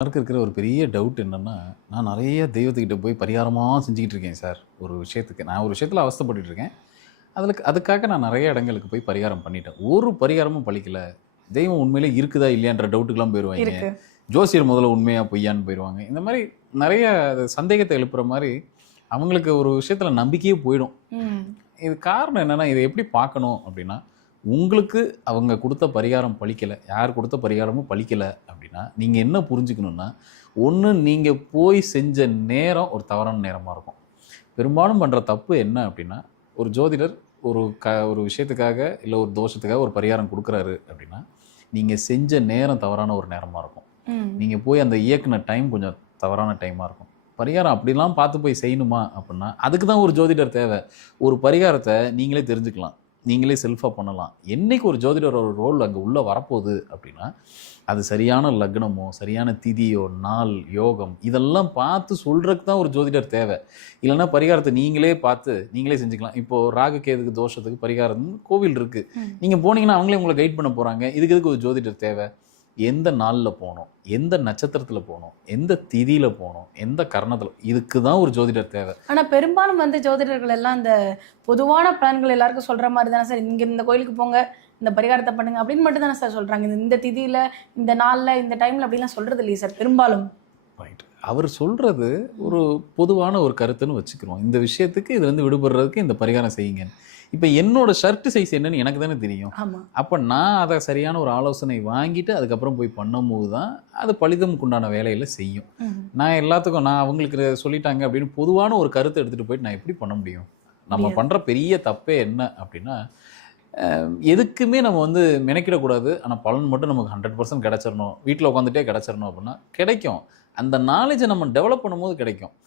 எனக்கு இருக்கிற ஒரு பெரிய டவுட் என்னன்னா, நான் நெறைய தெய்வத்துக்கிட்ட போய் பரிகாரமா செஞ்சுக்கிட்டு இருக்கேன் சார். ஒரு விஷயத்துக்கு. நான் ஒரு விஷயத்துல அவஸ்தைப்பட்டுட்டு இருக்கேன். அதுக்காக நான் நெறைய இடங்களுக்கு போய் பரிகாரம் பண்ணிட்டேன். ஒரு பரிகாரமும் பலிக்கல. தெய்வம் உண்மையிலே இருக்குதா இல்லையான்ற டவுட்டுக்குலாம் போயிருவாய்ங்க. இருக்கு. ஜோசியர் முதல்ல உண்மையா பொய்யான்னு போயிருவாங்க. இந்த மாரி நெறைய சந்தேகத்த எழுப்புற மாரி, அவங்களுக்கு ஒரு விஷயத்துல நம்பிக்கையே போயிடும். ம். இது காரணம் என்னன்னா, இத எப்படி பார்க்கணும் அப்படின்னா, உங்களுக்கு அவங்க குடுத்த பரிகாரம் பலிக்கல. யார் குடுத்த பரிகாரமும் பலிக்கல அப்படின்னா, நீங்க என்ன புரிஞ்சுக்கணும்னா, ஒண்ணு நீங்க போய் செஞ்ச நேரம் ஒரு தவறான நேரமா இருக்கும். பெரும்பாலும் பண்ற தப்பு என்ன அப்படின்னா, ஒரு ஜோதிடர் ஒரு விஷயத்துக்காக, இல்ல ஒரு தோஷத்துக்காக ஒரு பரிகாரம் குடுக்குறாரு அப்படின்னா, நீங்க செஞ்ச நேரம் தவறான ஒரு நேரமா இருக்கும். ம். நீங்க போய் அந்த இயக்குன டைம் கொஞ்சம் தவறான டைமா இருக்கும். பரிகாரம் அப்படிலாம் பார்த்து போய் செய்யணுமா அப்படின்னா, அதுக்கு தான் ஒரு ஜோதிடர் தேவை. ஒரு பரிகாரத்த நீங்களே தெரிஞ்சுக்கலாம். நீங்களே செல்ஃபா பண்ணலாம். என்னைக்கு ஒரு ஜோதிடரோட ரோல் அங்க உள்ள வரப்போகுது அப்படின்னா, அது சரியான லக்னமோ, சரியான திதியோ, நாள், யோகம் இதெல்லாம் பார்த்து சொல்றதுக்கு தான் ஒரு ஜோதிடர் தேவை. இல்லைன்னா பரிகாரத்த நீங்களே பார்த்து நீங்களே செஞ்சுக்கலாம். இப்போ ராகு, கேதுக்கு தோஷத்துக்கு பரிகாரம் கோவில் இருக்கு. ம். நீங்க போனீங்கன்னா அவங்களே உங்கள கைட் பண்ண போறாங்க. இதுக்கு எதுக்கு ஒரு ஜோதிடர் தேவை? எந்த நாள்ல போணும்? எந்த நட்சத்திரத்துல போணும்? எந்த திதியில போணும்? எந்த கரணத்துல இதுக்கு தான் ஒரு ஜோதிடர் தேவை. ஆனா பெரும்பாலும் ஜோதிடர்கள் எல்லாம் அந்த பொதுவான பலன்கள் எல்லாருக்கும் சொல்ற மாதிரி தானே சார், இங்க இந்த கோயிலுக்கு போங்க, இந்த பரிகாரத்தை பண்ணுங்க அப்படின்னு மட்டும் தானே சார் சொல்றாங்க. இந்த திதியில, இந்த நாள்ல, இந்த டைம்ல அப்படிலாம் சொல்றது இல்லையே சார் பெரும்பாலும். ரைட். அவர் சொல்றது ஒரு பொதுவான ஒரு கருத்துன்னு வச்சுக்கிறோம். இந்த விஷயத்துக்கு இதுலேருந்து விடுபடுறதுக்கு இந்த பரிகாரம் செய்யுங்க. இப்போ என்னோட ஷர்ட் சைஸ் என்னன்னு எனக்கு தானே தெரியும். ஆமா. அப்போ நான் அதை சரியான ஒரு ஆலோசனை வாங்கிட்டு அதுக்கப்புறம் போய் பண்ணும்போது தான் அது பலிதமுக்கு உண்டான வேலையில செய்யும். ம். நான் அவங்களுக்கு சொல்லிட்டாங்க அப்படின்னு பொதுவான ஒரு கருத்தை எடுத்துகிட்டு போயிட்டு நான் எப்படி பண்ண முடியும்? நம்ம முடியாது. பண்ணுற பெரிய தப்பே என்ன அப்படின்னா, எதுக்குமே நம்ம மெனக்கிடக்கூடாது. ஆனால் பலன் மட்டும் நமக்கு 100% கிடைச்சிடணும். வீட்டில் உட்காந்துட்டே கிடைச்சிடணும் அப்படின்னா கிடைக்கும். அந்த நாலேஜை நம்ம டெவலப் பண்ணும்போது கிடைக்கும்.